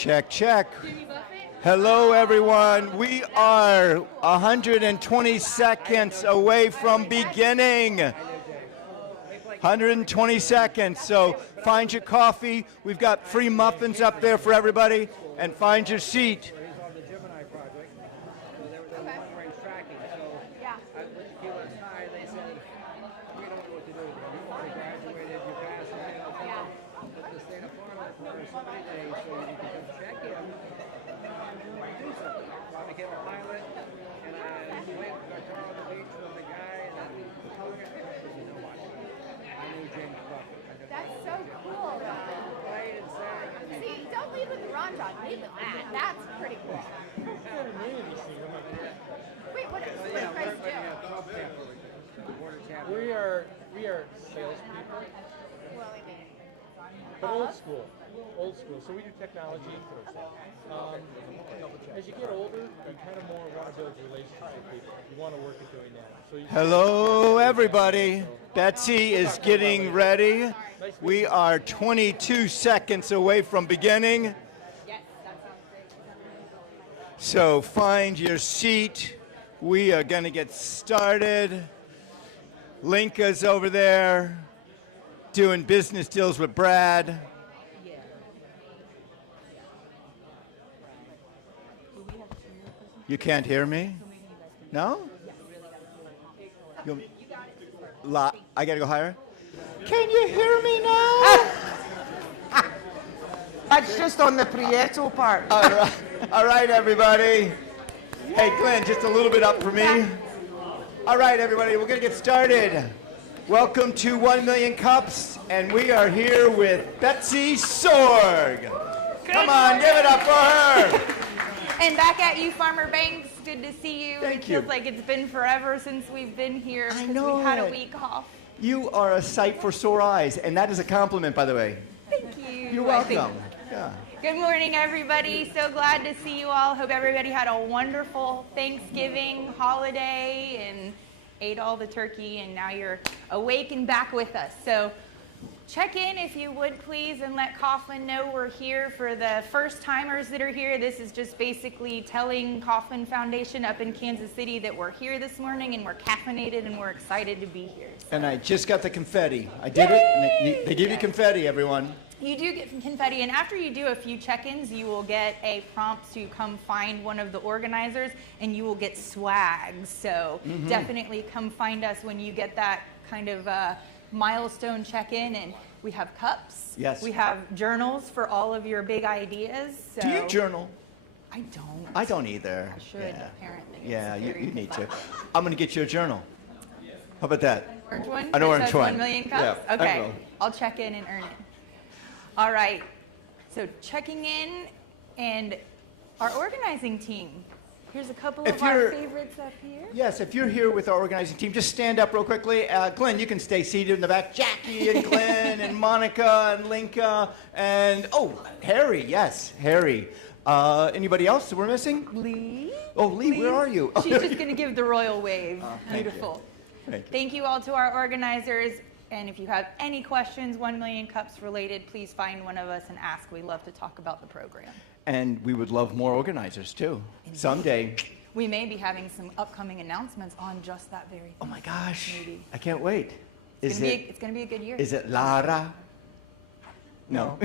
Check, check. Hello, everyone. We are 120 seconds away from beginning. 120 seconds. So find your coffee. We've got free muffins up there for everybody. And find your seat. That's pretty cool. Wait, what do you guys do? We are salespeople, but old school. So we do technology first. As you get older, you kind of more want to build relationships with people. You want to work at doing that. So hello, everybody. Betsy is getting ready. We are 22 seconds away from beginning. So find your seat. We are going to get started. Linka's over there doing business deals with Brad. You can't hear me? No? I got to go higher? Can you hear me now? That's just on the Prieto part. All right, everybody. Hey, Glenn, just a little bit up for me. All right, everybody, we're going to get started. Welcome to 1 Million Cups, and we are here with Betsy Sorg. Come on, give it up for her. And back at you, Farmer Banks. Good to see you. Thank you. It feels like it's been forever since we've been here. I know we had a it. week off. You are a sight for sore eyes, and that is a compliment, by the way. Thank you. You're welcome. Yeah. Good morning, everybody. So glad to see you all. Hope everybody had a wonderful Thanksgiving holiday and ate all the turkey, and now you're awake and back with us. So check in if you would, please, and let Kauffman know we're here. For the first timers that are here, this is just basically telling Kauffman Foundation up in Kansas City that we're here this morning and we're caffeinated and we're excited to be here. So. And I just got the confetti. I did it. And they give you confetti, everyone. You do get some confetti, and after you do a few check-ins, you will get a prompt to come find one of the organizers, and you will get swag. So definitely come find us when you get that kind of milestone check-in. And we have cups. Yes. We have journals for all of your big ideas. So Do you journal? I don't. I don't either. I should, apparently. Yeah, you need to. I'm going to get you a journal. How about that? Orange one? An orange says one. 1 million cups? Yeah, I okay. will. I'll check in and earn it. All right. So checking in, and our organizing team. Here's a couple of our favorites up here. Yes, if you're here with our organizing team, just stand up real quickly. Glenn, you can stay seated in the back. Jackie and Glenn and Monica and Linka and, Harry. Yes, Harry. Anybody else that we're missing? Lee. Oh, Lee, where are you? She's just going to give the royal wave. Beautiful. Thank you all to our organizers. And if you have any questions, 1 Million Cups related, please find one of us and ask. We love to talk about the program. And we would love more organizers, too. Indeed. Someday. We may be having some upcoming announcements on just that very thing. Oh, my gosh. Maybe. I can't wait. It's going to be a good year. Is it Lara? No.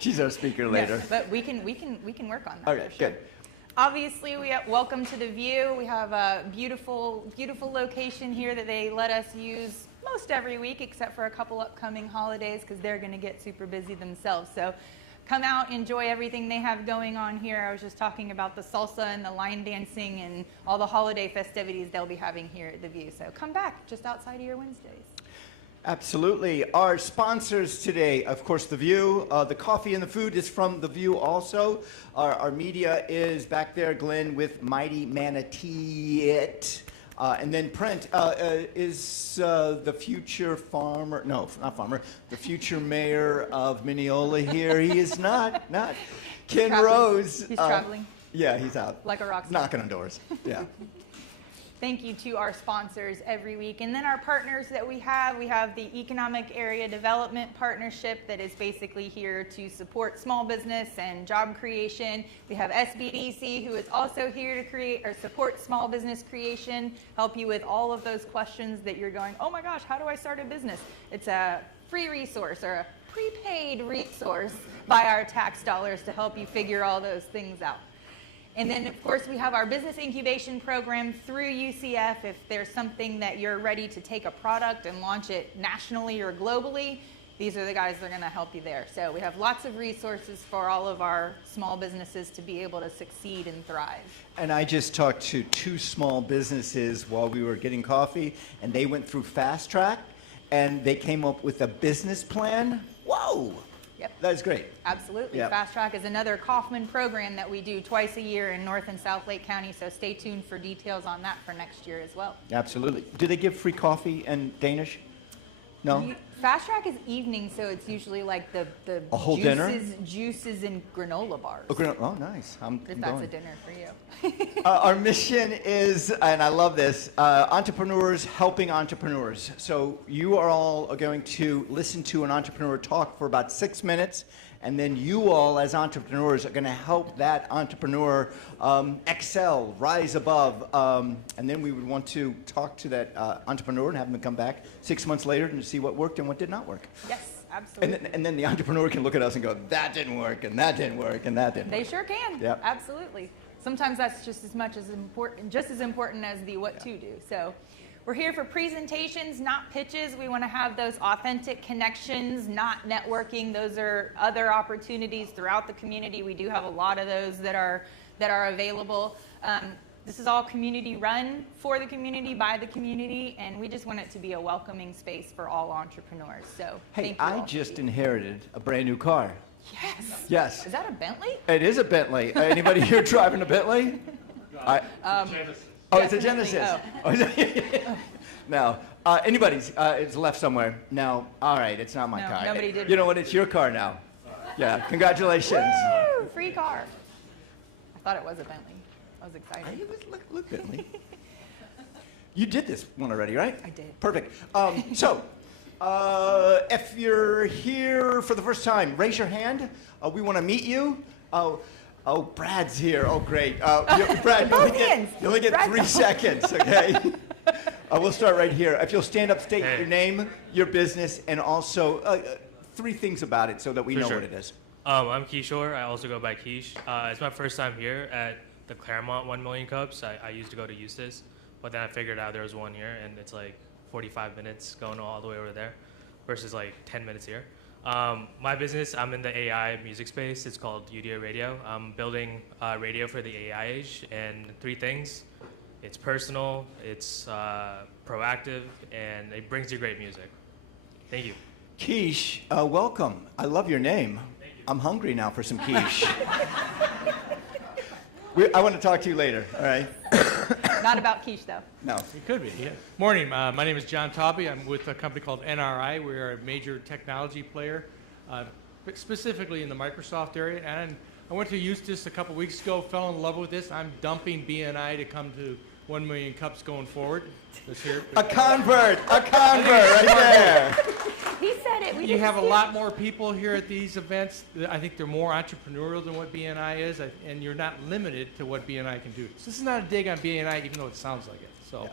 She's our speaker later. Yes, but we can work on that. Okay, for sure. good. Obviously, welcome to the View. We have a beautiful location here that they let us use most every week, except for a couple upcoming holidays, because they're going to get super busy themselves. So come out, enjoy everything they have going on here. I was just talking about the salsa and the line dancing and all the holiday festivities they'll be having here at the View. So come back, just outside of your Wednesdays. Absolutely. Our sponsors today, of course, The View. The coffee and the food is from The View also. Our media is back there, Glenn, with Mighty Manatee It. And then print is the future farmer, no, not farmer, the future mayor of Mineola here. He is not. Ken Rose. He's traveling. Yeah, he's out. Like a rock star. Knocking on doors. Yeah. Thank you to our sponsors every week. And then our partners that we have the Economic Area Development Partnership that is basically here to support small business and job creation. We have SBDC, who is also here to create or support small business creation, help you with all of those questions that you're going, oh my gosh, how do I start a business? It's a free resource or a prepaid resource by our tax dollars to help you figure all those things out. And then, of course, we have our business incubation program through UCF. If there's something that you're ready to take a product and launch it nationally or globally, these are the guys that are going to help you there. So we have lots of resources for all of our small businesses to be able to succeed and thrive. And I just talked to 2 small businesses while we were getting coffee, and they went through Fast Track, and they came up with a business plan. Whoa! Yep. That's great. Absolutely. Yep. Fast Track is another Kauffman program that we do twice a year in North and South Lake County, so stay tuned for details on that for next year as well. Absolutely. Do they give free coffee and Danish? No? Fast Track is evening, so it's usually like the A whole dinner? Juices and granola bars. Oh, nice. I'm If going. that's a dinner for you. Our mission is, and I love this, entrepreneurs helping entrepreneurs. So you are all going to listen to an entrepreneur talk for about 6 minutes, and then you all as entrepreneurs are going to help that entrepreneur excel, rise above, and then we would want to talk to that entrepreneur and have them come back 6 months later and see what worked and what did not work. Yes. Absolutely. And then the entrepreneur can look at us and go, that didn't work, and that didn't work, and that didn't work. They sure can. Yep. Absolutely. Sometimes that's just as important as the what to do. So we're here for presentations, not pitches. We want to have those authentic connections, not networking. Those are other opportunities throughout the community. We do have a lot of those that are available. This is all community run, for the community, by the community, and we just want it to be a welcoming space for all entrepreneurs. So Hey, thank you I all. just inherited a brand new car. Yes. Yes. Is that a Bentley? It is a Bentley. Anybody here driving a Bentley? Genesis. Oh, it's a Definitely. Genesis. Oh. Now, anybody's, it's left somewhere. No, all right, it's not my No, car. nobody did. You know what? It's your car now. Yeah, congratulations. Woo! Free car. I thought it was a Bentley. I was excited. Hey, look, Bentley. You did this one already, right? I did. Perfect. So, if you're here for the first time, raise your hand. We want to meet you. Oh, Brad's here. Oh, great. Brad, you only get 3 seconds, okay? We'll start right here. If you'll stand up, state your name, your business, and also 3 things about it so that we know what it is. I'm Kishore. I also go by Kish. It's my first time here at the Clermont 1 million cups. I used to go to Eustis, but then I figured out there was one here, and it's like 45 minutes going all the way over there versus like 10 minutes here. My business, I'm in the AI music space. It's called UDA Radio. I'm building radio for the AI age, and 3 things. It's personal, it's proactive, and it brings you great music. Thank you. Quiche, welcome. I love your name. Thank you. I'm hungry now for some quiche. I want to talk to you later, all right? Not about quiche, though. No. It could be, yeah. Morning, my name is John Tauby. I'm with a company called NRI. We are a major technology player, specifically in the Microsoft area. And I went to Eustis a couple weeks ago, fell in love with this. I'm dumping BNI to come to 1 million cups going forward this year. A convert right there. He said it. You have a lot more people here at these events. I think they're more entrepreneurial than what BNI is, and you're not limited to what BNI can do. So this is not a dig on BNI, even though it sounds like it. So,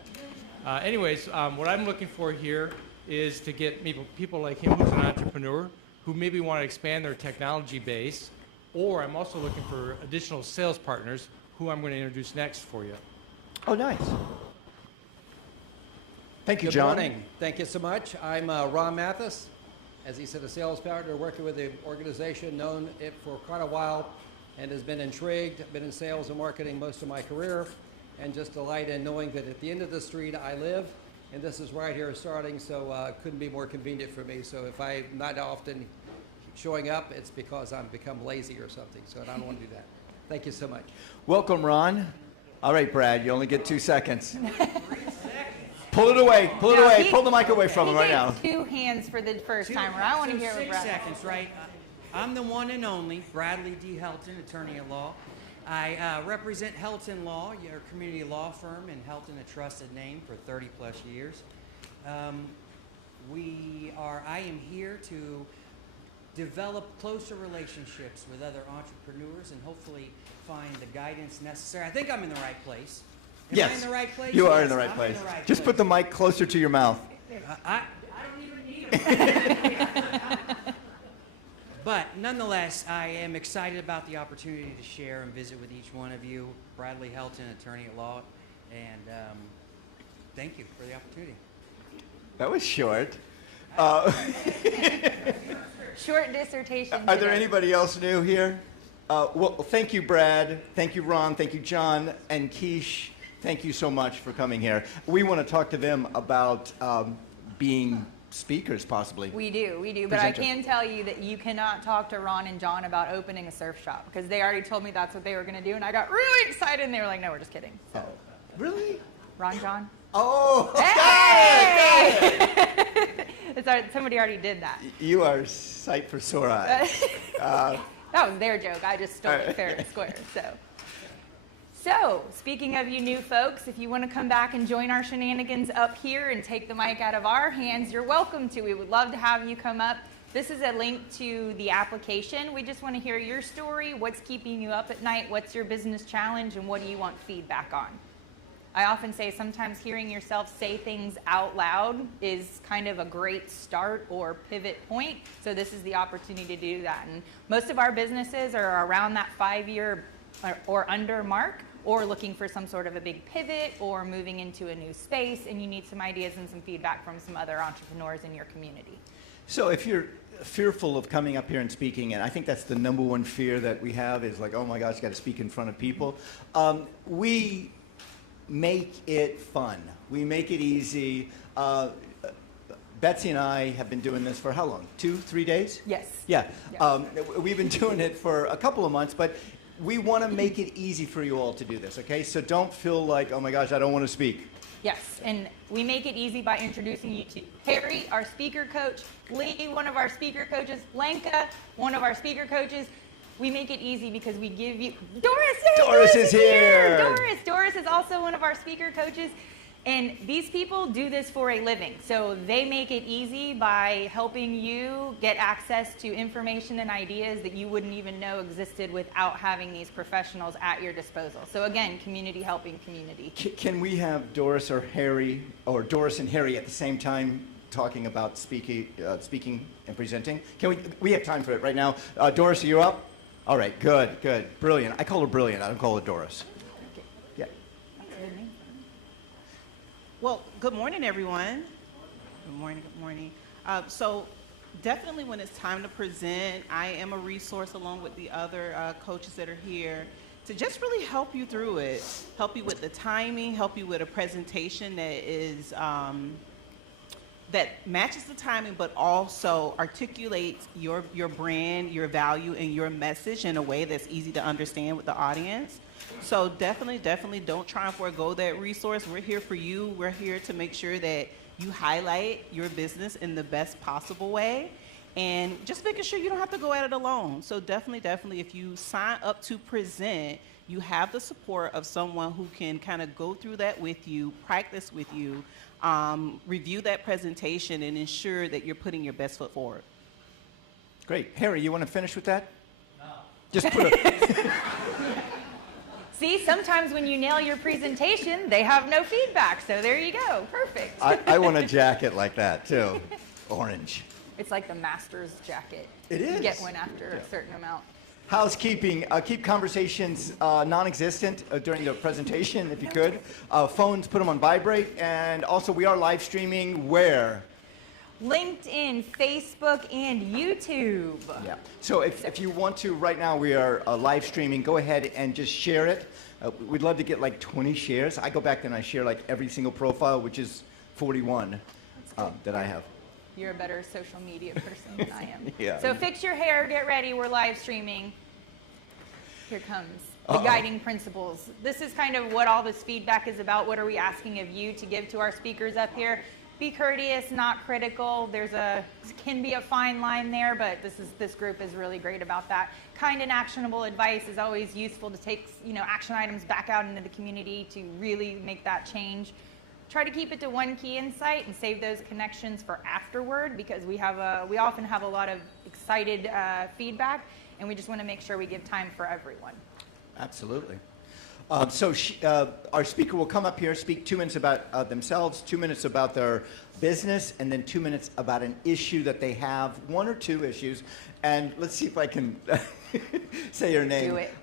anyways, what I'm looking for here is to get people like him who's an entrepreneur who maybe want to expand their technology base, or I'm also looking for additional sales partners who I'm going to introduce next for you. Oh, nice. Thank you, Good John. morning. Thank you so much. I'm Ron Mathis. As he said, a sales partner working with the organization, known it for quite a while, and has been intrigued. Been in sales and marketing most of my career, and just delight in knowing that at the end of the street I live, and this is right here starting, so couldn't be more convenient for me. So if I'm not often showing up, it's because I'm become lazy or something, so I don't want to do that. Thank you so much. Welcome, Ron. All right, Brad, you only get 2 seconds. Pull it away. Pull it away. Pull the mic away from him right now. 2 hands for the first timer. I want to hear what 6 Brad. seconds, right? I'm the one and only Bradley D. Helton, attorney at law. I represent Helton Law, your community law firm, and Helton, a trusted name for 30 plus years. I am here to develop closer relationships with other entrepreneurs and hopefully find the guidance necessary. I think I'm in the right place. Am I in the right place? You are Yes, in the right I'm place. in the right Just put place. the mic closer to your mouth. I don't even need it. But nonetheless, I am excited about the opportunity to share and visit with each one of you. Bradley Helton, attorney at law, and thank you for the opportunity. That was short. Short dissertation. Are there today. anybody else new here? Well, thank you, Brad. Thank you, Ron. Thank you, John. And Keish, thank you so much for coming here. We want to talk to them about being speakers, possibly. We do. But I Presenter. can tell you that you cannot talk to Ron and John about opening a surf shop because they already told me that's what they were going to do, and I got really excited, and they were like, "No, we're just kidding." So, Really? Ron, John. Oh, Hey! Somebody already did that. you are sight for sore eyes. That was their joke. I just stole it fair and square. So, speaking of you new folks, if you want to come back and join our shenanigans up here and take the mic out of our hands, you're welcome to. We would love to have you come up. This is a link to the application. We just want to hear your story. What's keeping you up at night? What's your business challenge? And what do you want feedback on? I often say sometimes hearing yourself say things out loud is kind of a great start or pivot point. So this is the opportunity to do that. And most of our businesses are around that 5-year or under mark, or looking for some sort of a big pivot or moving into a new space, and you need some ideas and some feedback from some other entrepreneurs in your community. So if you're fearful of coming up here and speaking, and I think that's the number one fear that we have is like, oh my gosh, got to speak in front of people. We make it fun. We make it easy. Betsy and I have been doing this for how long? 2-3 days? Yes. Yeah. Yes. We've been doing it for a couple of months, but we want to make it easy for you all to do this, okay? So don't feel like, oh my gosh, I don't want to speak. Yes, and we make it easy by introducing you to Harry, our speaker coach, Lee, one of our speaker coaches, Lenka, one of our speaker coaches. We make it easy because we give you... Doris! Yay, Doris is here! Doris is also one of our speaker coaches. And these people do this for a living. So they make it easy by helping you get access to information and ideas that you wouldn't even know existed without having these professionals at your disposal. So again, community helping community. Can we have Doris or Harry, or Doris and Harry at the same time talking about speaking and presenting? We have time for it right now. Doris, are you up? All right, good. Brilliant. I call her Brilliant. I don't call her Doris. Yeah. That's a good name. Well, good morning, everyone. Good morning. So definitely when it's time to present, I am a resource along with the other coaches that are here to just really help you through it, help you with the timing, help you with a presentation that is that matches the timing, but also articulates your brand, your value, and your message in a way that's easy to understand with the audience. So definitely don't try and forego that resource. We're here for you. We're here to make sure that you highlight your business in the best possible way, and just making sure you don't have to go at it alone. So definitely, if you sign up to present, you have the support of someone who can kind of go through that with you, practice with you, review that presentation, and ensure that you're putting your best foot forward. Great. Harry, you want to finish with that? No. Just put a... See, sometimes when you nail your presentation, they have no feedback. So there you go. Perfect. I want a jacket like that, too. Orange. It's like the master's jacket. It is. You get one after a certain amount. Housekeeping. Keep conversations non-existent during the presentation, if you could. Phones, put them on vibrate. And also, we are live streaming where? LinkedIn, Facebook, and YouTube. Yeah. So if you want to, right now we are live streaming. Go ahead and just share it. We'd love to get like 20 shares. I go back and I share like every single profile, which is 41 that I have. You're a better social media person than I am. Yeah. So fix your hair, get ready. We're live streaming. Here comes the guiding principles. This is kind of what all this feedback is about. What are we asking of you to give to our speakers up here? be courteous, not critical. Can be a fine line there, but this group is really great about that. Kind and actionable advice is always useful to take, action items back out into the community to really make that change. Try to keep it to one key insight and save those connections for afterward, because we often have a lot of excited feedback, and we just want to make sure we give time for everyone. Absolutely. Our speaker will come up here, speak 2 minutes about themselves, 2 minutes about their business, and then 2 minutes about an issue that they have, 1 or 2 issues. And let's see if I can say your name. Do it.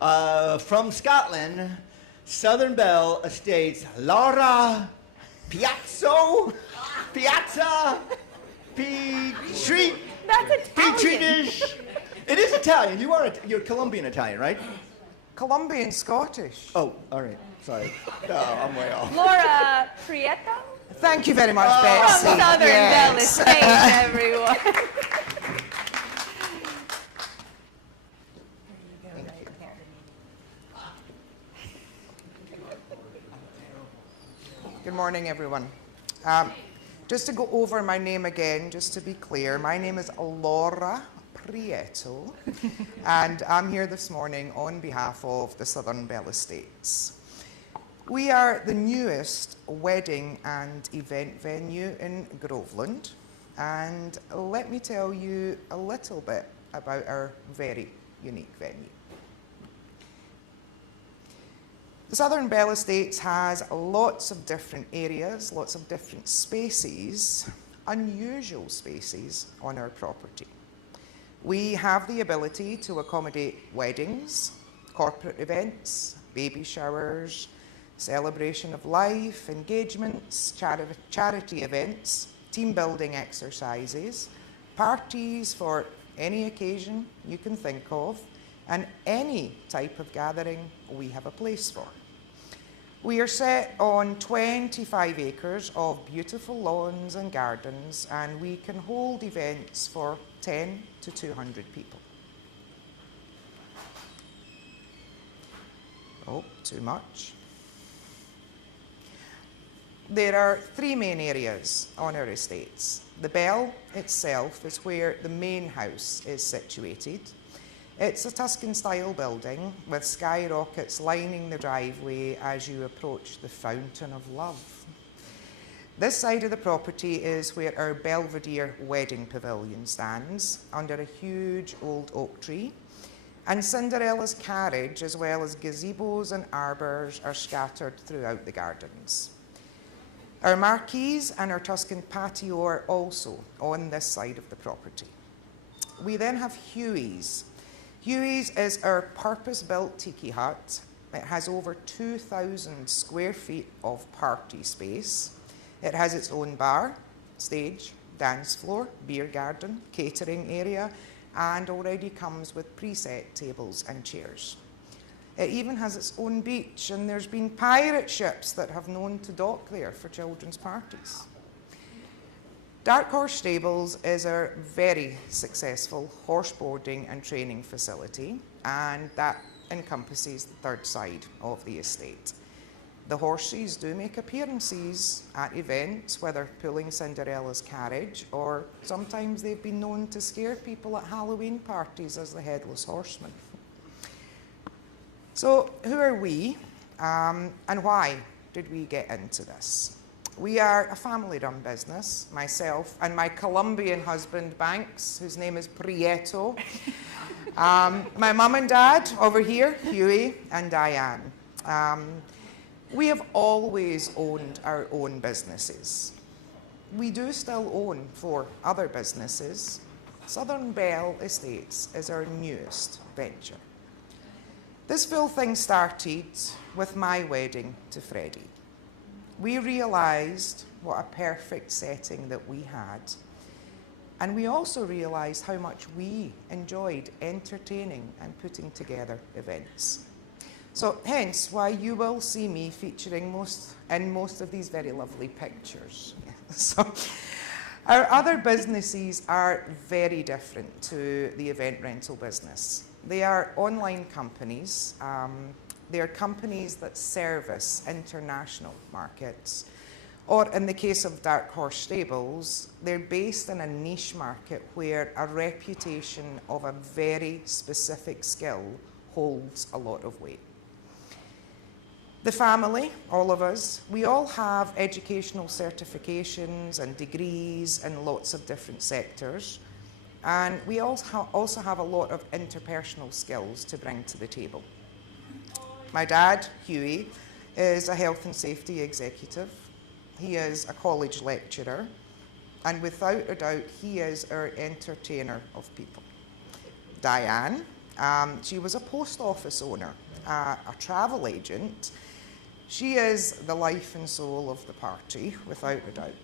From Scotland, Southern Belle Estates, Laura Piazza Petri. That's Italian. It is Italian. You're Colombian Italian, right? Colombian Scottish. Oh, all right. Sorry. No, I'm way off. Laura Prieto Thank you very much, from Betsy. Southern Belle Yes. Estates, everyone. Good morning, everyone. Just to go over my name again, just to be clear, my name is Laura Prieto, and I'm here this morning on behalf of the Southern Belle Estates. We are the newest wedding and event venue in Groveland, and let me tell you a little bit about our very unique venue. The Southern Belle Estates has lots of different areas, lots of different spaces, unusual spaces on our property. We have the ability to accommodate weddings, corporate events, baby showers, celebration of life, engagements, charity events, team building exercises, parties for any occasion you can think of, and any type of gathering we have a place for. We are set on 25 acres of beautiful lawns and gardens, and we can hold events for 10 to 200 people. Oh, too much. There are 3 main areas on our estates. The Belle itself is where the main house is situated. It's a Tuscan-style building with skyrockets lining the driveway as you approach the Fountain of Love. This side of the property is where our Belvedere wedding pavilion stands, under a huge old oak tree, and Cinderella's carriage, as well as gazebos and arbours, are scattered throughout the gardens. Our marquees and our Tuscan patio are also on this side of the property. We then have Huey's. Huey's is our purpose-built tiki hut. It has over 2,000 square feet of party space. It has its own bar, stage, dance floor, beer garden, catering area, and already comes with preset tables and chairs. It even has its own beach, and there's been pirate ships that have known to dock there for children's parties. Dark Horse Stables is our very successful horse boarding and training facility, and that encompasses the third side of the estate. The horses do make appearances at events, whether pulling Cinderella's carriage, or sometimes they've been known to scare people at Halloween parties as the Headless Horseman. So who are we, and why did we get into this? We are a family-run business, myself and my Colombian husband, Banks, whose name is Prieto. My mum and dad over here, Huey and Diane. We have always owned our own businesses. We do still own 4 other businesses. Southern Belle Estates is our newest venture. This full thing started with my wedding to Freddie. We realised what a perfect setting that we had. And we also realised how much we enjoyed entertaining and putting together events. So hence why you will see me featuring in most of these very lovely pictures. So our other businesses are very different to the event rental business. They are online companies. They are companies that service international markets. Or in the case of Dark Horse Stables, they're based in a niche market where a reputation of a very specific skill holds a lot of weight. The family, all of us, we all have educational certifications and degrees in lots of different sectors. And we also have a lot of interpersonal skills to bring to the table. My dad, Huey, is a health and safety executive. He is a college lecturer. And without a doubt, he is our entertainer of people. Diane, she was a post office owner, a travel agent. She is the life and soul of the party, without a doubt.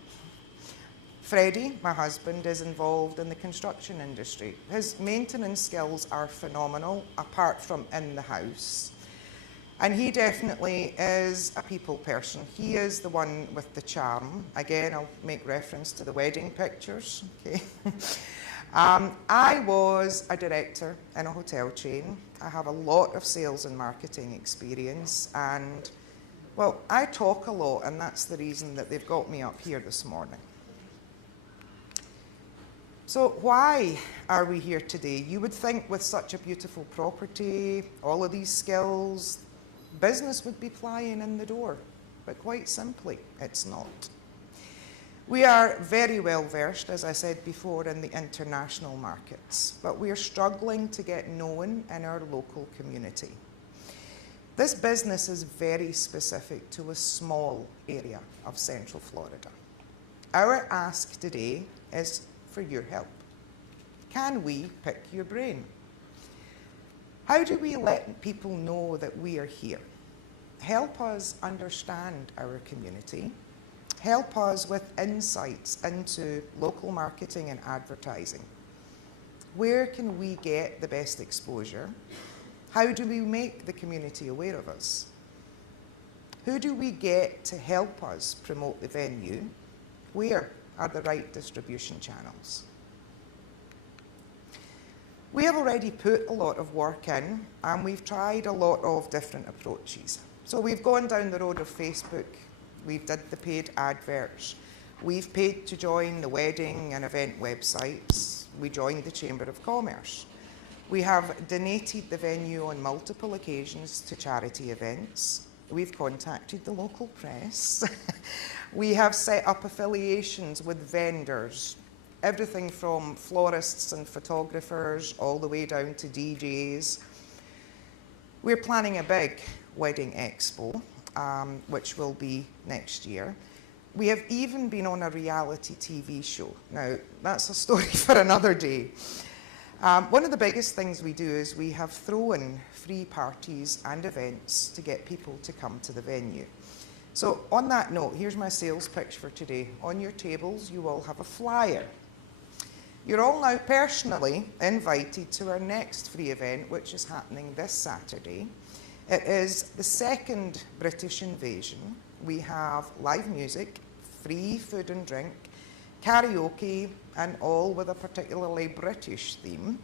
Freddie, my husband, is involved in the construction industry. His maintenance skills are phenomenal, apart from in the house. And he definitely is a people person. He is the one with the charm. Again, I'll make reference to the wedding pictures. Okay. I was a director in a hotel chain. I have a lot of sales and marketing experience, and well, I talk a lot, and that's the reason that they've got me up here this morning. So why are we here today? You would think with such a beautiful property, all of these skills, business would be flying in the door, but quite simply, it's not. We are very well versed, as I said before, in the international markets, but we are struggling to get known in our local community. This business is very specific to a small area of Central Florida. Our ask today is for your help. Can we pick your brain? How do we let people know that we are here? Help us understand our community. Help us with insights into local marketing and advertising. Where can we get the best exposure? How do we make the community aware of us? Who do we get to help us promote the venue? Where are the right distribution channels? We have already put a lot of work in, and we've tried a lot of different approaches. So we've gone down the road of Facebook. We've did the paid adverts. We've paid to join the wedding and event websites. We joined the Chamber of Commerce. We have donated the venue on multiple occasions to charity events. We've contacted the local press. We have set up affiliations with vendors, everything from florists and photographers all the way down to DJs. We're planning a big wedding expo, which will be next year. We have even been on a reality TV show. Now, that's a story for another day. One of the biggest things we do is we have thrown free parties and events to get people to come to the venue. So on that note, here's my sales pitch for today. On your tables, you all have a flyer. You're all now personally invited to our next free event, which is happening this Saturday. It is the second British invasion. We have live music, free food and drink, karaoke, and all with a particularly British theme.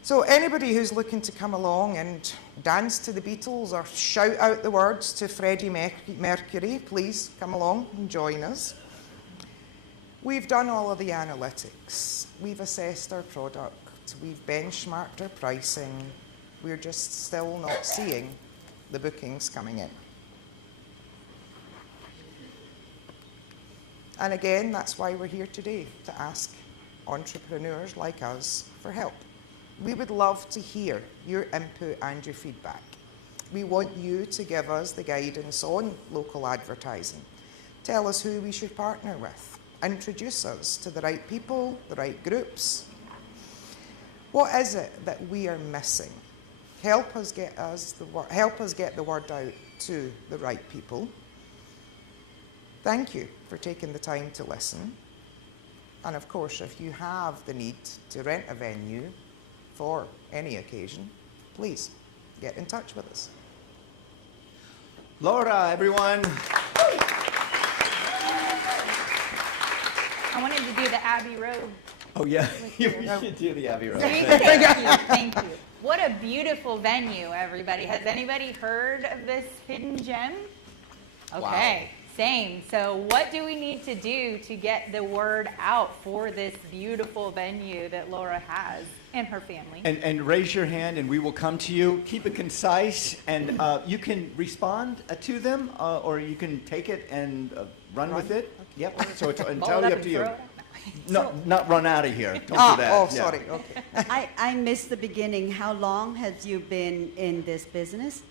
So anybody who's looking to come along and dance to the Beatles or shout out the words to Freddie Mercury, please come along and join us. We've done all of the analytics. We've assessed our product. We've benchmarked our pricing. We're just still not seeing the bookings coming in. And again, that's why we're here today, to ask entrepreneurs like us for help. We would love to hear your input and your feedback. We want you to give us the guidance on local advertising. Tell us who we should partner with. Introduce us to the right people, the right groups. What is it that we are missing? Help us get the word out to the right people. Thank you for taking the time to listen. And of course, if you have the need to rent a venue for any occasion, please get in touch with us. Laura, everyone. I wanted to do the Abbey Road. Oh, yeah. You should do the Abbey Road. Thank you. What a beautiful venue, everybody. Has anybody heard of this hidden gem? Okay. Wow. Same. So what do we need to do to get the word out for this beautiful venue that Laura has and her family? And raise your hand and we will come to you. Keep it concise, and you can respond to them, or you can take it and run with it. Yep. So it's entirely up to you. No, not run out of here. Don't do that. Oh, Yeah. sorry. Okay. I missed the beginning. How long have you been in this business?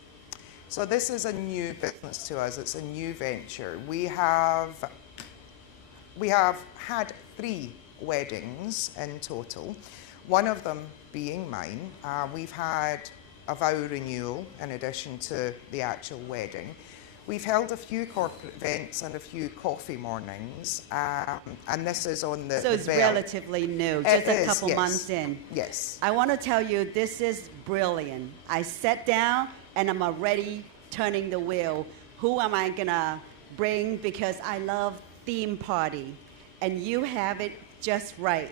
So this is a new business to us. It's a new venture. We have had 3 weddings in total, one of them being mine. We've had a vow renewal in addition to the actual wedding. We've held a few corporate events and a few coffee mornings, and this is on the So it's Bell. relatively new, just a couple months in. Yes. I want to tell you, this is brilliant. I sat down and I'm already turning the wheel. Who am I gonna bring? Because I love theme party, and you have it just right.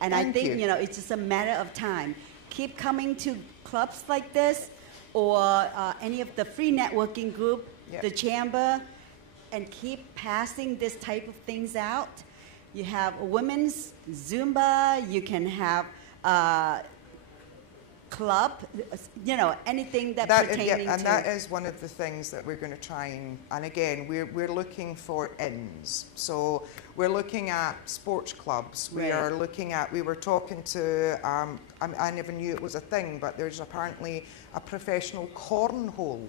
And Thank I think you. it's just a matter of time. Keep coming to clubs like this, or any of the free networking group, Yep. the chamber, and keep passing this type of things out. You have women's Zumba. You can have club, anything that pertaining and to. that is one of the things that we're going to try and again, we're looking for ins. So we're looking at sports clubs. We Right. are looking at, we were talking to, I never knew it was a thing, but there's apparently a professional cornhole,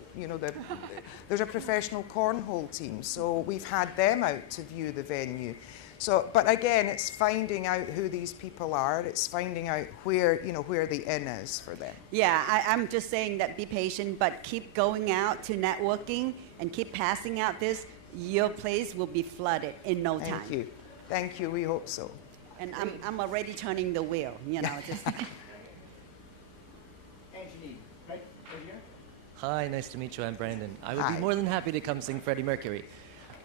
there's a professional cornhole team. So we've had them out to view the venue. So, but again, it's finding out who these people are. It's finding out where the inn is for them. Yeah, I'm just saying that be patient, but keep going out to networking and keep passing out this. Your place will be flooded in no time. Thank you. Thank you. We hope so. And I'm already turning the wheel, just. Anthony, right here. Hi, nice to meet you. I'm Brandon. I would Hi. be more than happy to come sing Freddie Mercury.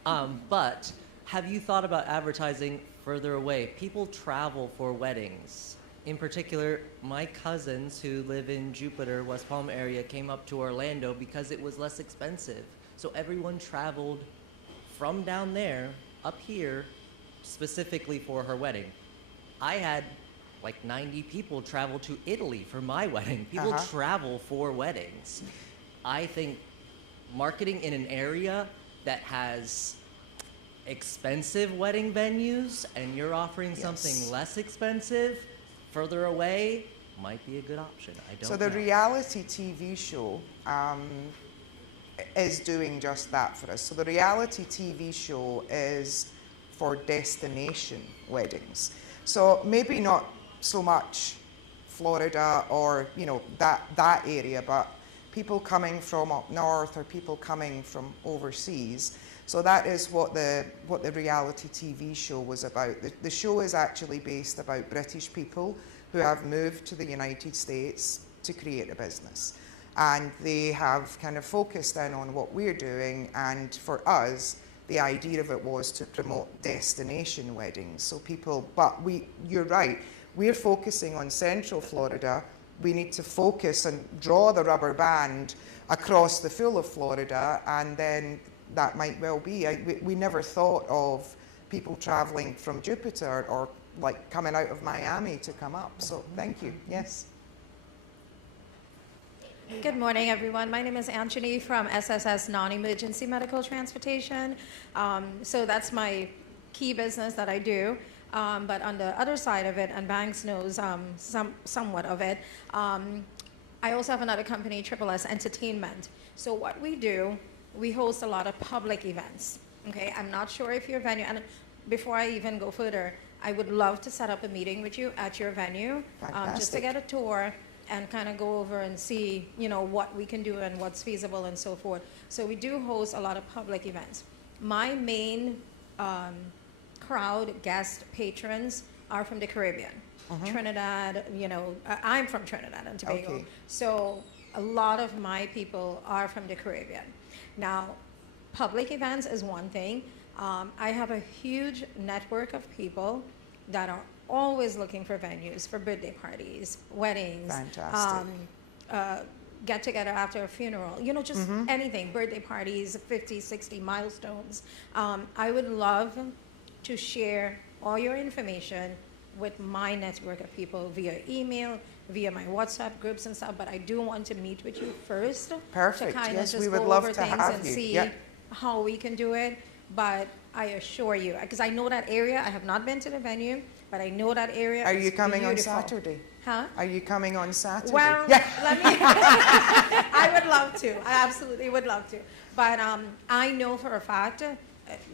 But have you thought about advertising further away? People travel for weddings. In particular, my cousins who live in Jupiter, West Palm area came up to Orlando because it was less expensive. So everyone traveled from down there up here specifically for her wedding. I had like 90 people travel to Italy for my wedding. People travel for weddings. I think marketing in an area that has expensive wedding venues and you're offering something less expensive further away might be a good option. I don't know. So the reality TV show is doing just that for us. So the reality TV show is for destination weddings. So maybe not so much Florida or that area, but people coming from up north or people coming from overseas. So that is what the reality TV show was about. The show is actually based about British people who have moved to the United States to create a business. And they have kind of focused in on what we're doing, and for us, the idea of it was to promote destination weddings. So you're right, we're focusing on Central Florida. We need to focus and draw the rubber band across the full of Florida, and then that might well be. We never thought of people traveling from Jupiter or like coming out of Miami to come up. So thank you. Yes. Good morning, everyone. My name is Anthony from SSS Non-Emergency Medical Transportation. So that's my key business that I do. But on the other side of it, and Banks knows somewhat of it, I also have another company, Triple S Entertainment. So what we do, we host a lot of public events. Okay, I'm not sure if your venue, and before I even go further, I would love to set up a meeting with you at your venue, just to get a tour and kind of go over and see, what we can do and what's feasible and so forth. So we do host a lot of public events. My main crowd, guest patrons are from the Caribbean. Trinidad, I'm from Trinidad and Tobago. Okay. So a lot of my people are from the Caribbean. Now, public events is one thing. I have a huge network of people that are always looking for venues for birthday parties, weddings, Fantastic. get together after a funeral, you know, just anything, birthday parties, 50, 60 milestones. I would love to share all your information with my network of people via email, via my WhatsApp groups and stuff, but I do want to meet with you first. Perfect. To kind Yes, of we just would go love over to things have and you. see Yeah. how we can do it. But I assure you, because I know that area, I have not been to the venue, but I know that area. Are is you coming beautiful. on Saturday? Huh? Are you coming on Saturday? Well, yeah. let me. I would love to. I absolutely would love to. But I know for a fact,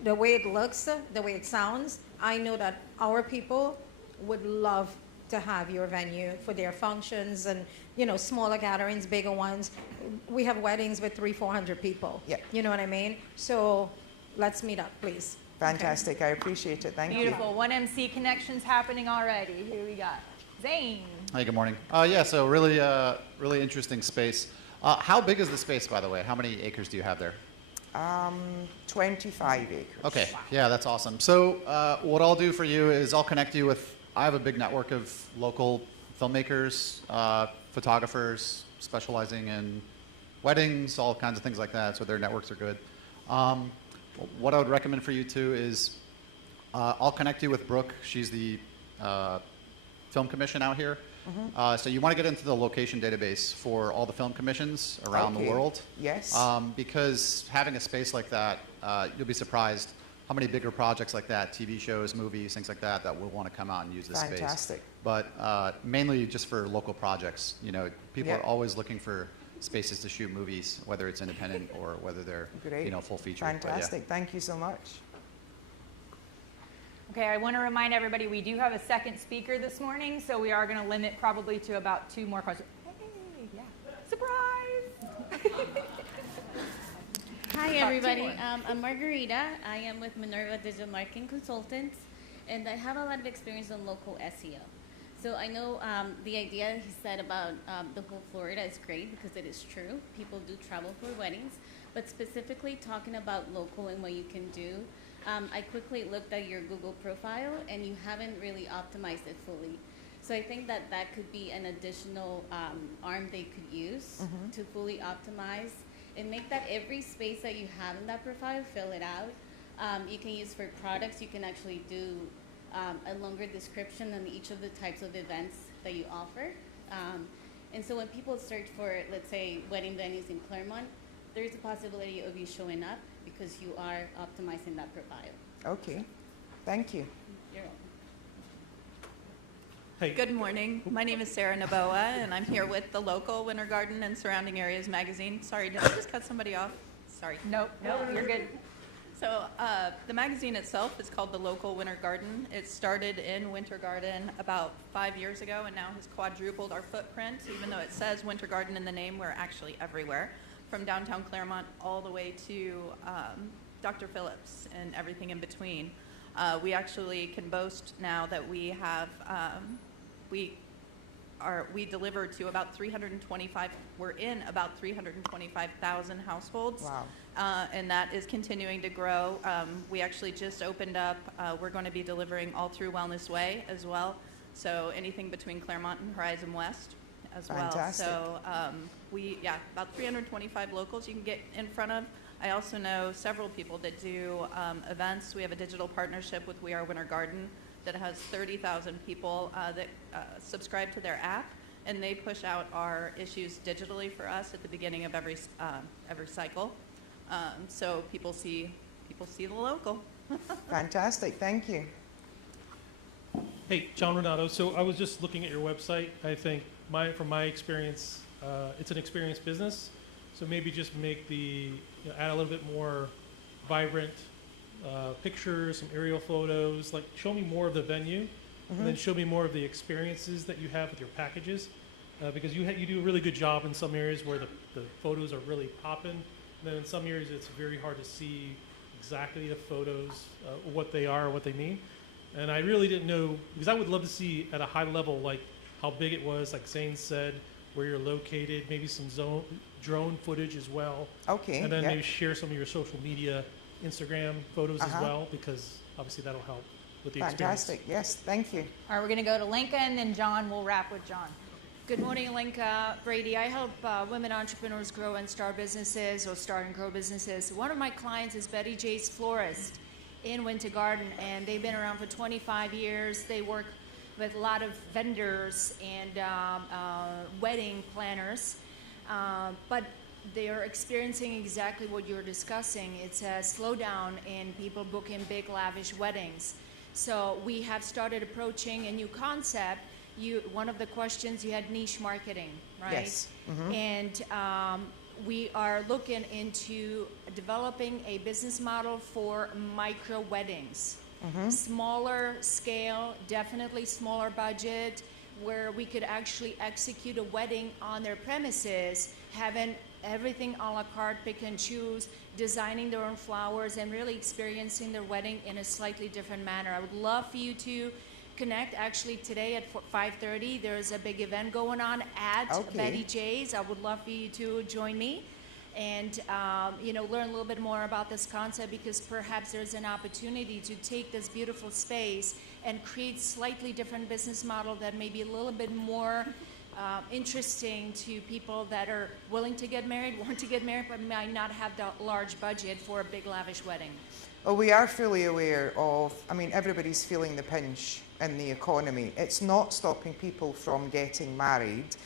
the way it looks, the way it sounds, I know that our people would love to have your venue for their functions and, you know, smaller gatherings, bigger ones. We have weddings with 300-400 people. Yeah. You know what I mean? So let's meet up, please. Fantastic. I appreciate it. Thank you. Beautiful. 1MC connections happening already. Here we got Zane. Hi, good morning. Yeah, so really, really interesting space. How big is the space, by the way? How many acres do you have there? 25 acres. Okay, yeah, that's awesome. So what I'll do for you is I'll connect you with, I have a big network of local filmmakers, photographers specializing in weddings, all kinds of things like that, so their networks are good. What I would recommend for you too is I'll connect you with Brooke. She's the film commission out here. So you want to get into the location database for all the film commissions around the world. Yes. Because having a space like that, you'll be surprised how many bigger projects like that, TV shows, movies, things like that, that will want to come out and use this space. Fantastic. But mainly just for local projects. You know, people are always looking for spaces to shoot movies, whether it's independent or whether they're you know, full feature. Fantastic. Thank you so much. Okay, I want to remind everybody we do have a second speaker this morning, so we are going to limit probably to about 2 more questions. Hey, yeah. Surprise! Hi, everybody. I'm Margarita. I am with Minerva Digital Marketing Consultants, and I have a lot of experience on local SEO. So I know the idea he said about the whole Florida is great because it is true. People do travel for weddings, but specifically talking about local and what you can do, I quickly looked at your Google profile and you haven't really optimized it fully. So I think that that could be an additional arm they could use to fully optimize and make that every space that you have in that profile, fill it out. You can use for products, you can actually do a longer description on each of the types of events that you offer. And so when people search for, let's say, wedding venues in Clermont, there's a possibility of you showing up because you are optimizing that profile. Okay. Thank you. You're welcome. Hey. Good morning. My name is Sarah Naboa, and I'm here with the local Winter Garden and Surrounding Areas magazine. Sorry, did I just cut somebody off? Sorry. Nope, you're good. So the magazine itself is called The Local Winter Garden. It started in Winter Garden about 5 years ago and now has quadrupled our footprint. Even though it says Winter Garden in the name, we're actually everywhere, from downtown Clermont all the way to Dr. Phillips and everything in between. We actually can boast now that we have, we deliver to about 325, we're in about 325,000 households. Wow. And that is continuing to grow. We actually just opened up, we're going to be delivering all through Wellness Way as well. So anything between Clermont and Horizon West as Fantastic. well. So about 325 locals you can get in front of. I also know several people that do events. We have a digital partnership with We Are Winter Garden that has 30,000 people that subscribe to their app, and they push out our issues digitally for us at the beginning of every cycle. So people see the local. Fantastic. Thank you. Hey, John Renato. So I was just looking at your website. I think from my experience, it's an experienced business. So maybe just make add a little bit more vibrant pictures, some aerial photos. Like, show me more of the venue, and then show me more of the experiences that you have with your packages. Because you do a really good job in some areas where the photos are really popping. And then in some areas it's very hard to see exactly the photos, what they are, what they mean. And I really didn't know, because I would love to see at a high level, like how big it was, like Zane said, where you're located, maybe some drone footage as well. Okay. And then maybe share some of your social media, Instagram photos as well, because obviously that'll help with the experience. Fantastic. Yes, thank you. All right, we're going to go to Lincoln, and then John will wrap with John. Good morning, Linka. Brady. I help women entrepreneurs grow and start businesses or start and grow businesses. One of my clients is Betty J's Florist in Winter Garden, and they've been around for 25 years. They work with a lot of vendors and wedding planners, but they're experiencing exactly what you're discussing. It's a slowdown in people booking big, lavish weddings. So we have started approaching a new concept. One of the questions, you had niche marketing, right? Yes. Mm-hmm. And we are looking into developing a business model for micro weddings. Mm-hmm. Smaller scale, definitely smaller budget, where we could actually execute a wedding on their premises, having everything a la carte, pick and choose, designing their own flowers, and really experiencing their wedding in a slightly different manner. I would love for you to connect. Actually, today at 5:30, there's a big event going on at Betty J's. I would love for you to join me and learn a little bit more about this concept, because perhaps there's an opportunity to take this beautiful space and create slightly different business model that may be a little bit more interesting to people that are willing to get married, want to get married, but might not have that large budget for a big lavish wedding. Well, we are fully aware of, everybody's feeling the pinch in the economy. It's not stopping people from getting married.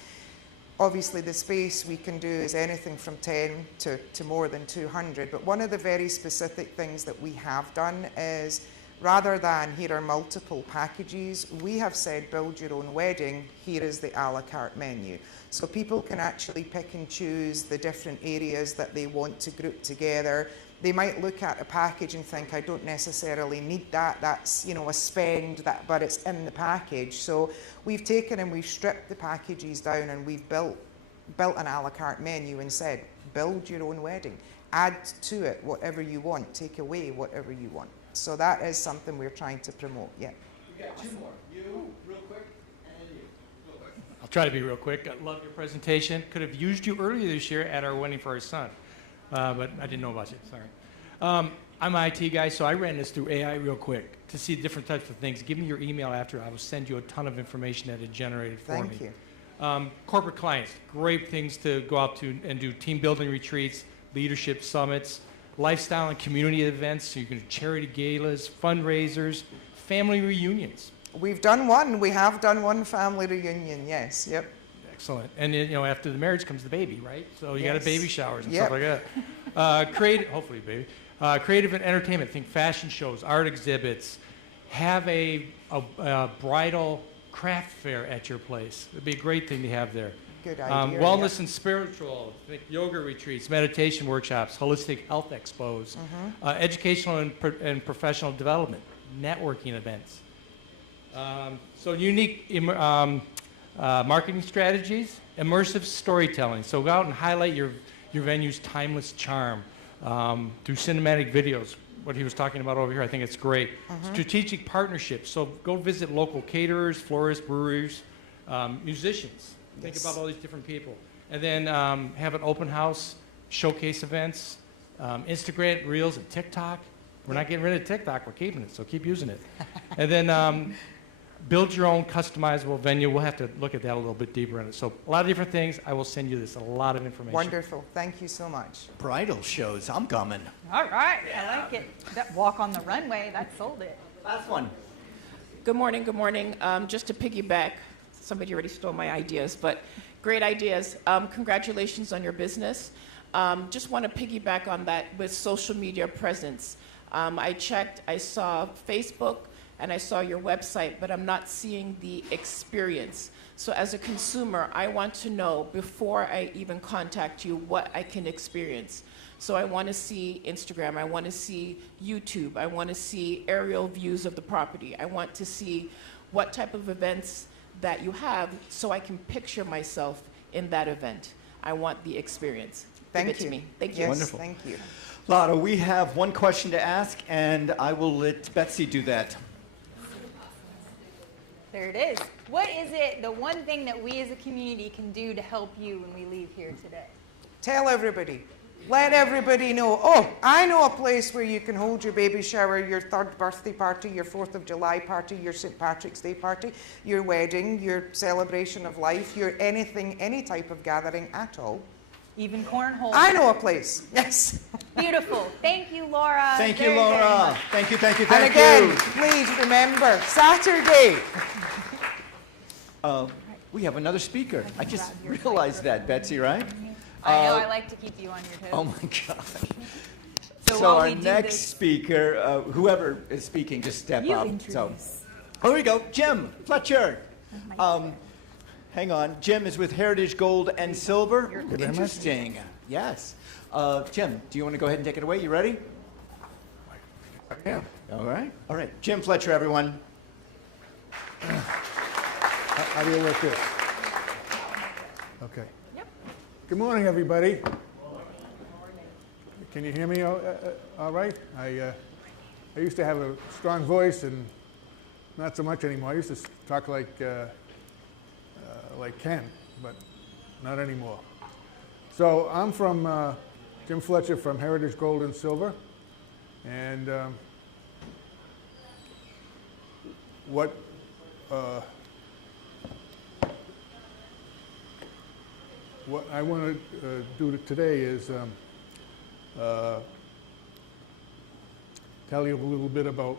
Obviously, the space we can do is anything from 10 to more than 200. But one of the very specific things that we have done is, rather than here are multiple packages, we have said build your own wedding, here is the a la carte menu. So people can actually pick and choose the different areas that they want to group together. They might look at a package and think, I don't necessarily need that, that's a spend, but it's in the package. So we've taken and we've stripped the packages down, and we've built an a la carte menu and said, build your own wedding. Add to it whatever you want, take away whatever you want. So that is something we're trying to promote, yeah. We've got two more. You, real quick, and then you, real quick. I'll try to be real quick. I love your presentation. Could have used you earlier this year at our wedding for our son, but I didn't know about you, sorry. I'm an IT guy, so I ran this through AI real quick to see different types of things. Give me your email after. I will send you a ton of information that it generated for me. Thank you. Corporate clients, great things to go out to and do team building retreats, leadership summits, lifestyle and community events, so you can do charity galas, fundraisers, family reunions. We've done one. We have done one family reunion, yes, yep. Excellent. And after the marriage comes the baby, right? So you got a baby showers and Yep. stuff like that. Hopefully baby. Creative and entertainment, think fashion shows, art exhibits. Have a bridal craft fair at your place. It'd be a great thing to have there. Good idea. Wellness and spiritual, think yoga retreats, meditation workshops, holistic health expos, educational and professional development, networking events. So unique marketing strategies, immersive storytelling. So go out and highlight your venue's timeless charm through cinematic videos. What he was talking about over here, I think it's great. Strategic partnerships. So go visit local caterers, florists, breweries, musicians. Think about all these different people. And then have an open house, showcase events, Instagram, Reels, and TikTok. We're not getting rid of TikTok, we're keeping it, so keep using it. And then build your own customizable venue. We'll have to look at that a little bit deeper in it. So a lot of different things. I will send you this, a lot of information. Wonderful. Thank you so much. Bridal shows, I'm coming. All right, I like it. That walk on the runway, that sold it. Last one. Good morning, good morning. Just to piggyback, somebody already stole my ideas, but great ideas. Congratulations on your business. Just want to piggyback on that with social media presence. I checked, I saw Facebook, and I saw your website, but I'm not seeing the experience. So as a consumer, I want to know before I even contact you what I can experience. So I want to see Instagram, I want to see YouTube, I want to see aerial views of the property. I want to see what type of events that you have so I can picture myself in that event. I want the experience. Thank Give it you. to me. Thank you. Yes, Wonderful. thank you. Lotta, we have one question to ask, and I will let Betsy do that. There it is. What is it, the one thing that we as a community can do to help you when we leave here today? Tell everybody. Let everybody know. Oh, I know a place where you can hold your baby shower, your third birthday party, your 4th of July party, your St. Patrick's Day party, your wedding, your celebration of life, your anything, any type of gathering at all. Even cornhole. I know a place. Yes. Beautiful. Thank you, Laura. Thank you, Very, very Laura. much. Thank you, thank you, And thank again, you. please remember, Saturday. We have another speaker. I just realized that, Betsy, right? I know, I like to keep you on your toes. Oh my gosh. So So while our we do next this- speaker, whoever is speaking, just step You up. introduce. So, here we go. Jim Fletcher. Hang on. Jim is with Heritage Gold and Silver. very much. Interesting. Yes. Jim, do you want to go ahead and take it away? You ready? Yeah. All right. All right. Jim Fletcher, everyone. How do you work this? Okay. Yep. Good morning, everybody. Can you hear me all right? I used to have a strong voice, and not so much anymore. I used to talk like Ken, but not anymore. So I'm from Jim Fletcher from Heritage Gold and Silver, and what I want to do today is tell you a little bit about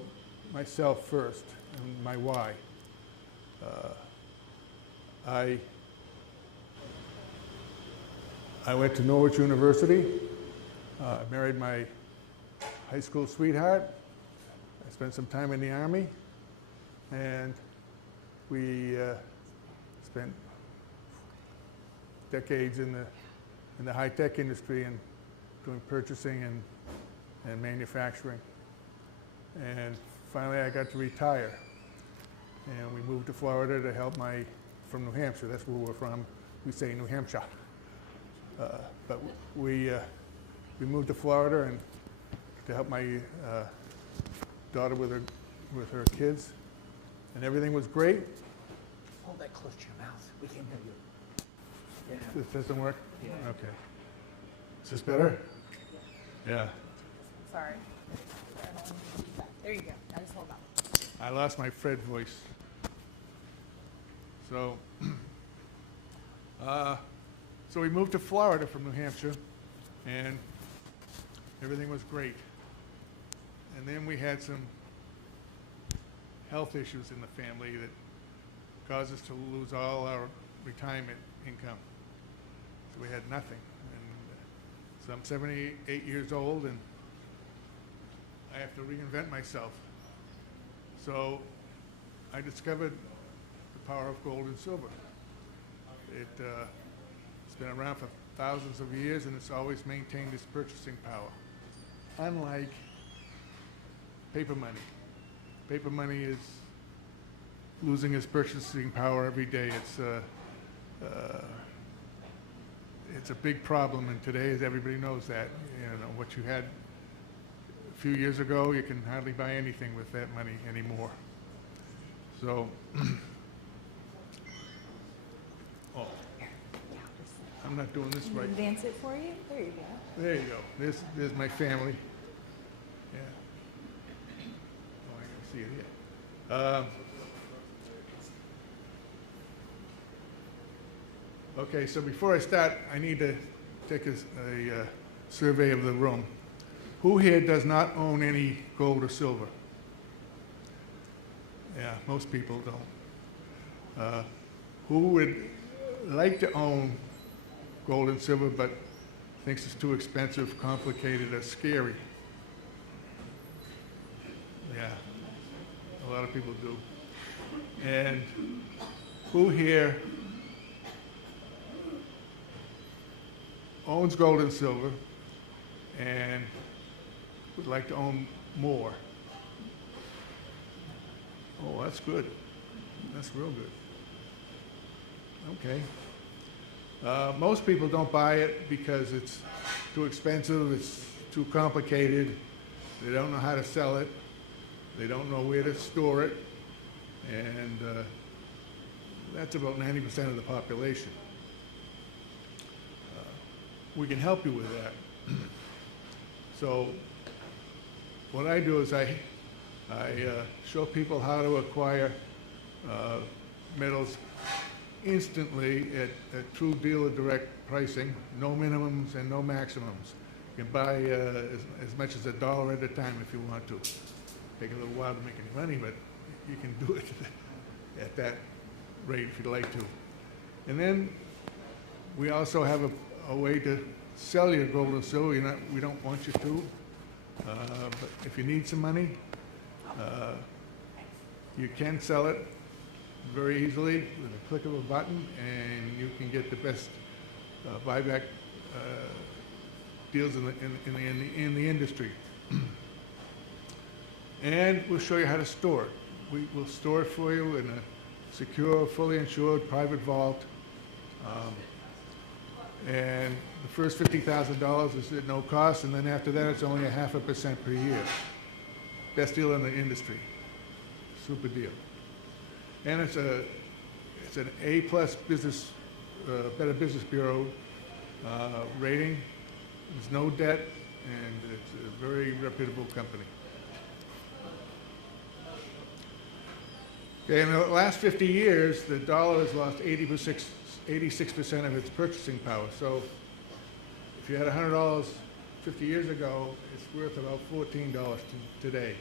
myself first and my why. I went to Norwich University. I married my high school sweetheart. I spent some time in the Army, and we spent decades in the high-tech industry and doing purchasing and manufacturing. And finally I got to retire. And we moved to Florida to help from New Hampshire, that's where we're from. We say New Hampshire. But we moved to Florida and to help my daughter with her kids. And everything was great. Hold that close to your mouth. We can't hear you. Yeah. This doesn't work? Yeah. Okay. Is this better? Yeah. Sorry. There you go. Now just hold on. I lost my Fred voice. So, so we moved to Florida from New Hampshire, and everything was great. And then we had some health issues in the family that caused us to lose all our retirement income. So we had nothing. And so I'm 78 years old, and I have to reinvent myself. So I discovered the power of gold and silver. It's been around for thousands of years, and it's always maintained its purchasing power. Unlike paper money. Paper money is losing its purchasing power every day. It's a big problem, and today, as everybody knows that, what you had a few years ago, you can hardly buy anything with that money anymore. So, oh, I'm not doing this right. Advance it for you. There you go. There you go. There's my family. Yeah. Oh, I can see it here. Okay, so before I start, I need to take a survey of the room. Who here does not own any gold or silver? Yeah, most people don't. Who would like to own gold and silver but thinks it's too expensive, complicated, or scary? Yeah, a lot of people do. And who here owns gold and silver and would like to own more? Oh, that's good. That's real good. Okay. Most people don't buy it because it's too expensive, it's too complicated, they don't know how to sell it, they don't know where to store it, and that's about 90% of the population. We can help you with that. So what I do is I show people how to acquire metals instantly at true dealer direct pricing, no minimums and no maximums. You can buy as much as $1 at a time if you want to. Take a little while to make any money, but you can do it at that rate if you'd like to. And then we also have a way to sell your gold and silver. We don't want you to, but if you need some money, you can sell it very easily with a click of a button, and you can get the best buyback deals in the industry. And we'll show you how to store it. We'll store it for you in a secure, fully insured private vault. And the first $50,000 is at no cost, and then after that it's only 0.5% per year. Best deal in the industry. Super deal. And it's an A+ business, Better Business Bureau rating. There's no debt, and it's a very reputable company. Okay, in the last 50 years, the dollar has lost 86% of its purchasing power. So if you had $100 50 years ago, it's worth about $14 today.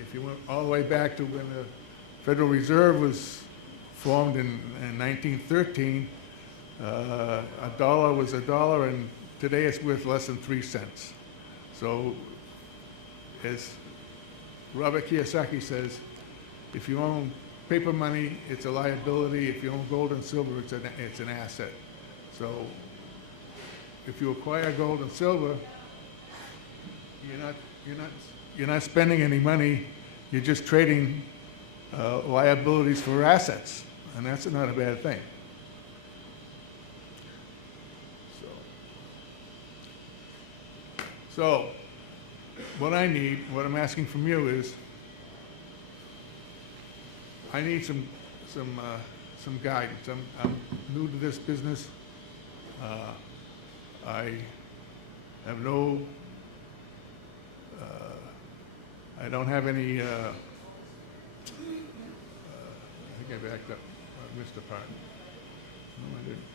If you went all the way back to when the Federal Reserve was formed in 1913, a dollar was $1, and today it's worth less than 3 cents. So as Robert Kiyosaki says, if you own paper money, it's a liability. If you own gold and silver, it's an asset. So if you acquire gold and silver, you're not spending any money. You're just trading liabilities for assets, and that's not a bad thing. So what I'm asking from you is, I need some guidance. I'm new to this business. I have I don't have any. I think I backed up. I missed a part. No, I didn't.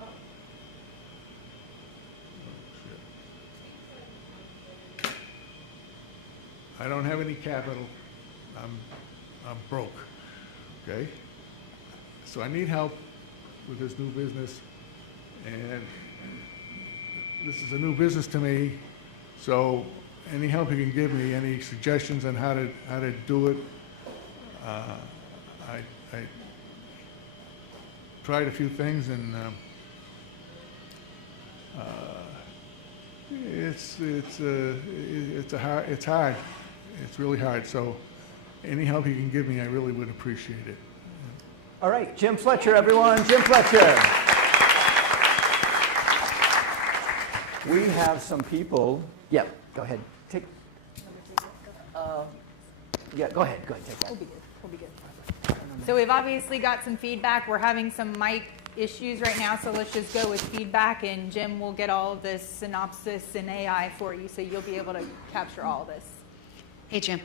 Oh, shit. I don't have any capital. I'm broke, okay? So I need help with this new business, and this is a new business to me, so any help you can give me, any suggestions on how to do it. I tried a few things, and it's hard. It's really hard. So any help you can give me, I really would appreciate it. All right, Jim Fletcher, everyone. Jim Fletcher. We have some people. Yeah, go ahead. Yeah, go ahead. Take that. We'll be good. So we've obviously got some feedback. We're having some mic issues right now, so let's just go with feedback, and Jim will get all of this synopsis in AI for you, so you'll be able to capture all this. Hey, Jim.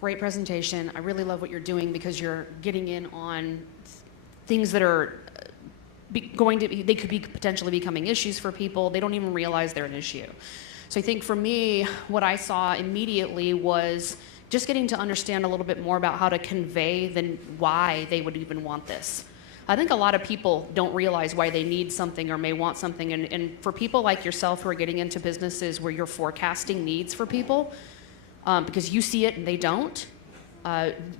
Great presentation. I really love what you're doing because you're getting in on things that are they could be potentially becoming issues for people. They don't even realize they're an issue. So I think for me, what I saw immediately was just getting to understand a little bit more about how to convey why they would even want this. I think a lot of people don't realize why they need something or may want something. And for people like yourself who are getting into businesses where you're forecasting needs for people, because you see it and they don't,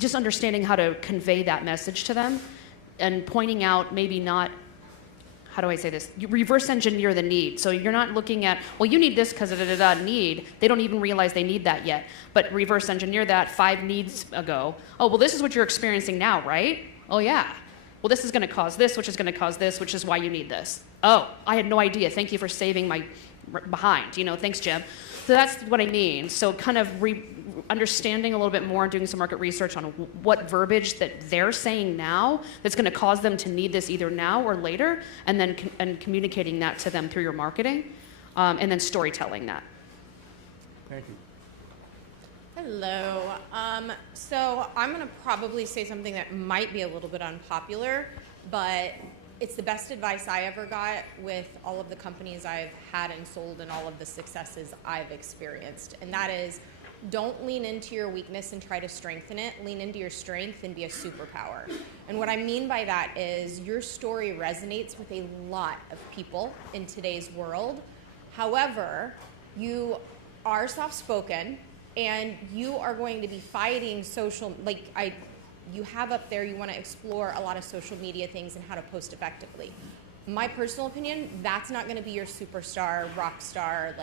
just understanding how to convey that message to them and pointing out maybe not, how do I say this? You reverse engineer the need. So you're not looking at, well, you need this because of need. They don't even realize they need that yet. But reverse engineer that 5 needs ago. Oh, well, this is what you're experiencing now, right? Oh, yeah. Well, this is going to cause this, which is going to cause this, which is why you need this. Oh, I had no idea. Thank you for saving my behind. Thanks, Jim. So that's what I mean. So kind of understanding a little bit more and doing some market research on what verbiage that they're saying now that's going to cause them to need this either now or later, and then communicating that to them through your marketing. and then storytelling that. Thank you. Hello. So I'm going to probably say something that might be a little bit unpopular, but it's the best advice I ever got with all of the companies I've had and sold and all of the successes I've experienced. And that is, don't lean into your weakness and try to strengthen it. Lean into your strength and be a superpower. And what I mean by that is your story resonates with a lot of people in today's world. However, you are soft-spoken, and you are going to be fighting social, you have up there, you want to explore a lot of social media things and how to post effectively. My personal opinion, that's not going to be your superstar, rock star,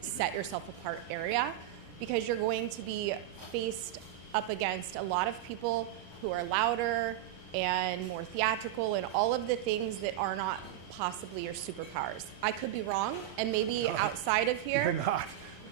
set yourself apart area, because you're going to be faced up against a lot of people who are louder and more theatrical and all of the things that are not possibly your superpowers. I could be wrong, and maybe outside of here. You're not.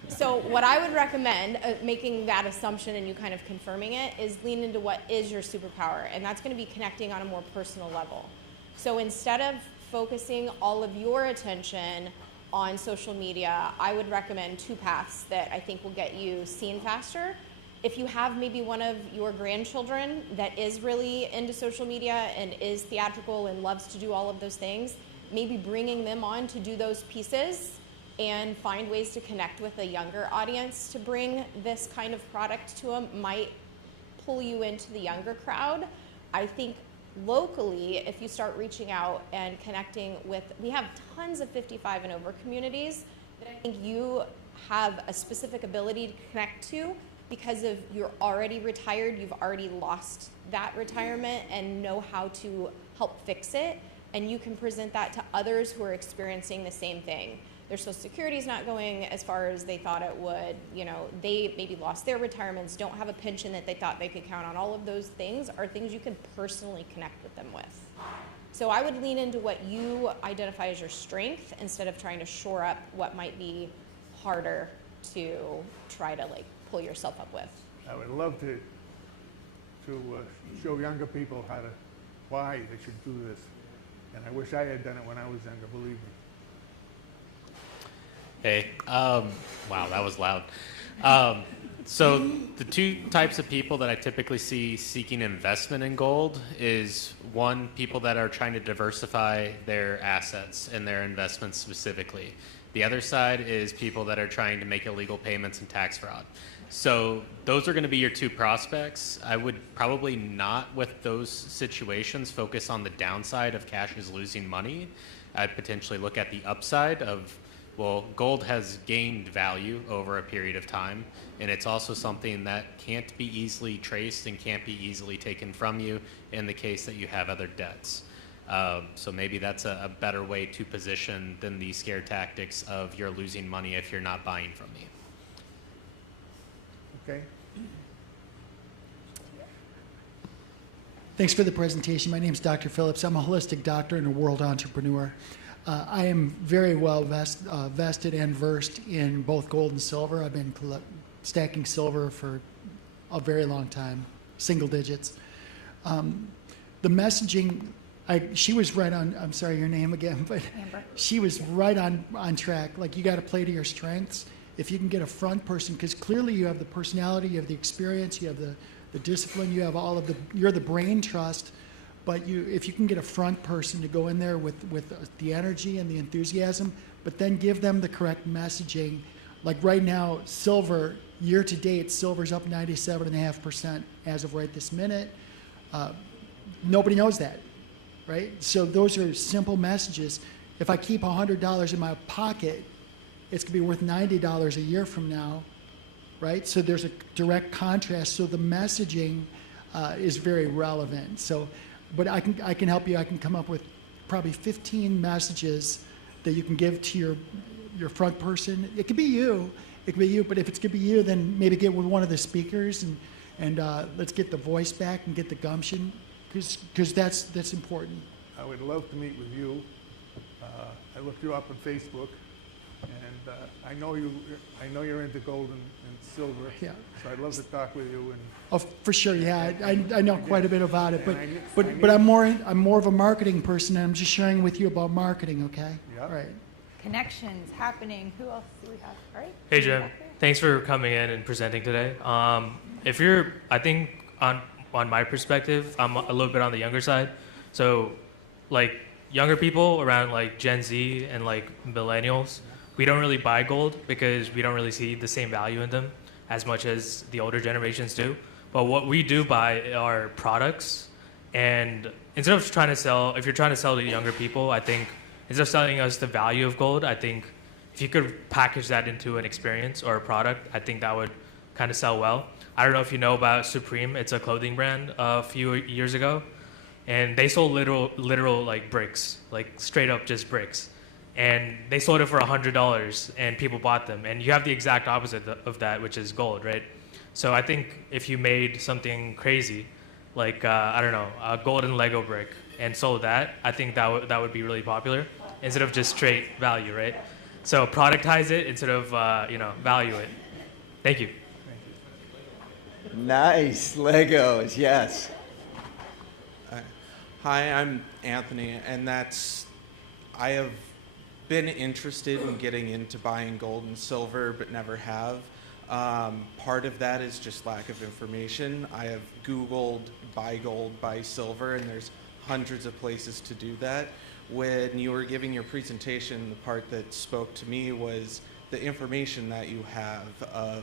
So what I would recommend, making that assumption and you kind of confirming it, is lean into what is your superpower, and that's going to be connecting on a more personal level. So instead of focusing all of your attention on social media, I would recommend two paths that I think will get you seen faster. If you have maybe one of your grandchildren that is really into social media and is theatrical and loves to do all of those things, maybe bringing them on to do those pieces and find ways to connect with a younger audience to bring this kind of product to them might pull you into the younger crowd. I think locally, if you start reaching out and connecting with, we have tons of 55 and over communities that I think you have a specific ability to connect to because of you're already retired, you've already lost that retirement and know how to help fix it, and you can present that to others who are experiencing the same thing. Their Social Security is not going as far as they thought it would. They maybe lost their retirements, don't have a pension that they thought they could count on. All of those things are things you can personally connect with them with. So I would lean into what you identify as your strength instead of trying to shore up what might be harder to try to pull yourself up with. I would love to show younger people why they should do this. And I wish I had done it when I was younger, believe me. Hey, wow, that was loud. So the two types of people that I typically see seeking investment in gold is one, people that are trying to diversify their assets and their investments specifically. The other side is people that are trying to make illegal payments and tax fraud. So those are going to be your two prospects. I would probably not, with those situations, focus on the downside of cash is losing money. I'd potentially look at the upside of, well, gold has gained value over a period of time, and it's also something that can't be easily traced and can't be easily taken from you in the case that you have other debts. So maybe that's a better way to position than the scare tactics of you're losing money if you're not buying from me. Okay. Thanks for the presentation. My name is Dr. Phillips. I'm a holistic doctor and a world entrepreneur. I am very well vested and versed in both gold and silver. I've been stacking silver for a very long time, single digits. The messaging, she was right on, I'm sorry your name again, but Amber. She was right on track. You got to play to your strengths. If you can get a front person, because clearly you have the personality, you have the experience, you have the discipline, you have you're the brain trust. But if you can get a front person to go in there with the energy and the enthusiasm, but then give them the correct messaging. Like right now, silver, year to date, silver's up 97.5% as of right this minute. Nobody knows that, right? So those are simple messages. If I keep $100 in my pocket, it's going to be worth $90 a year from now, right? So there's a direct contrast. So the messaging is very relevant. But I can help you. I can come up with probably 15 messages that you can give to your front person. It could be you. But if it's going to be you, then maybe get with one of the speakers and let's get the voice back and get the gumption, because that's important. I would love to meet with you. I looked you up on Facebook, and I know you're into gold and silver. Yeah. So I'd love to talk with you. And oh, for sure, yeah. I know quite a bit about it, but I'm more of a marketing person, and I'm just sharing with you about marketing. Okay. Yeah. All right. connections happening. Who else do we have? All right. Hey, Jim. Thanks for coming in and presenting today. If you're, I think on my perspective, I'm a little bit on the younger side. So, like younger people around like Gen Z and like millennials, we don't really buy gold because we don't really see the same value in them as much as the older generations do. But what we do buy are products. And instead of trying to sell, if you're trying to sell to younger people, I think instead of selling us the value of gold, I think if you could package that into an experience or a product, I think that would kind of sell well. I don't know if you know about Supreme. It's a clothing brand a few years ago. And they sold literal like bricks, like straight up just bricks. And they sold it for $100 and people bought them. And you have the exact opposite of that, which is gold, right? So I think if you made something crazy, like, I don't know, a golden Lego brick and sold that, I think that would be really popular instead of just straight value, right? So productize it instead of, value it. Thank you. Nice. Legos, yes. Hi, I'm Anthony, and I have been interested in getting into buying gold and silver, but never have. Part of that is just lack of information. I have Googled buy gold, buy silver, and there's hundreds of places to do that. When you were giving your presentation, the part that spoke to me was the information that you have of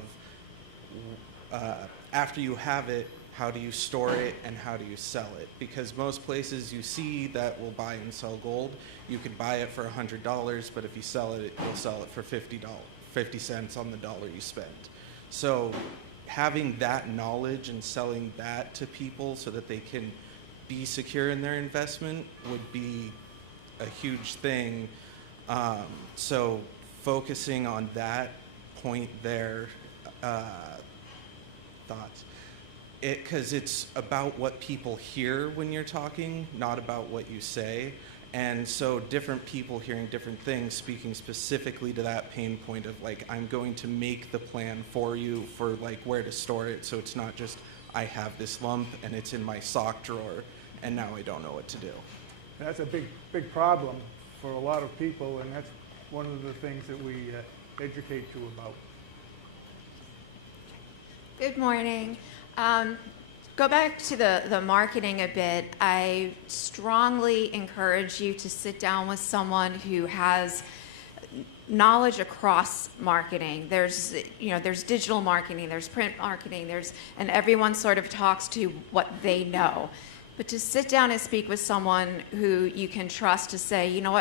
after you have it, how do you store it and how do you sell it? Because most places you see that will buy and sell gold, you could buy it for $100, but if you sell it, you'll sell it for $50 cents on the dollar you spent. So having that knowledge and selling that to people so that they can be secure in their investment would be a huge thing. So focusing on that point there, thoughts. Because it's about what people hear when you're talking, not about what you say. And so different people hearing different things, speaking specifically to that pain point of like, I'm going to make the plan for you for like where to store it. So it's not just, I have this lump and it's in my sock drawer and now I don't know what to do. That's a big problem for a lot of people, and that's one of the things that we educate you about. Good morning. Go back to the marketing a bit. I strongly encourage you to sit down with someone who has knowledge across marketing. There's digital marketing, there's print marketing, and everyone sort of talks to what they know. But to sit down and speak with someone who you can trust to say, you know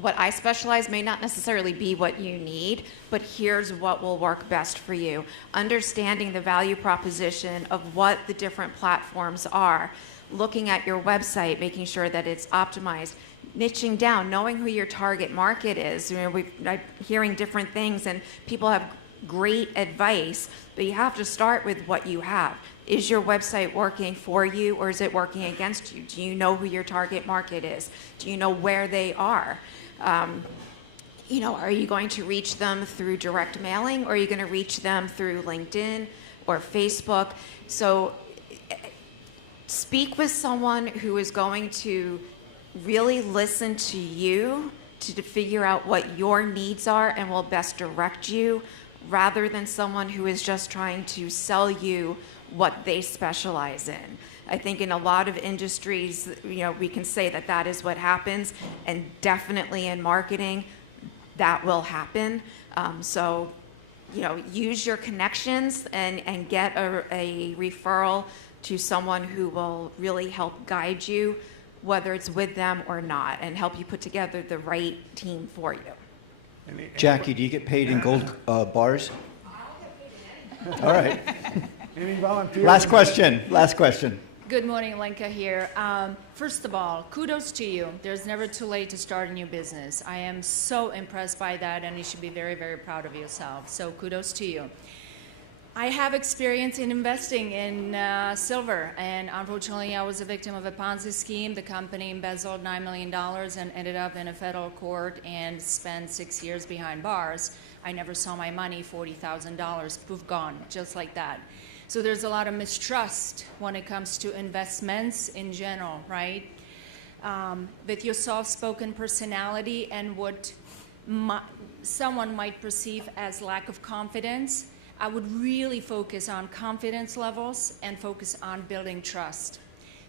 what I specialize may not necessarily be what you need, but here's what will work best for you. Understanding the value proposition of what the different platforms are, looking at your website, making sure that it's optimized, niching down, knowing who your target market is. I'm hearing different things and people have great advice, but you have to start with what you have. Is your website working for you or is it working against you? Do you know who your target market is? Do you know where they are? Are you going to reach them through direct mailing or are you going to reach them through LinkedIn or Facebook? So speak with someone who is going to really listen to you to figure out what your needs are and will best direct you, rather than someone who is just trying to sell you what they specialize in. I think in a lot of industries, we can say that is what happens, and definitely in marketing, that will happen. Use your connections and get a referral to someone who will really help guide you, whether it's with them or not, and help you put together the right team for you. Jackie, do you get paid in gold bars? All right. Any volunteers? Last question. Good morning, Lenka here. First of all, kudos to you. There's never too late to start a new business. I am so impressed by that, and you should be very, very proud of yourself. So kudos to you. I have experience in investing in silver, and unfortunately I was a victim of a Ponzi scheme. The company embezzled $9 million and ended up in a federal court and spent 6 years behind bars. I never saw my money, $40,000, poof, gone, just like that. So there's a lot of mistrust when it comes to investments in general, right? With your soft-spoken personality and what someone might perceive as lack of confidence, I would really focus on confidence levels and focus on building trust.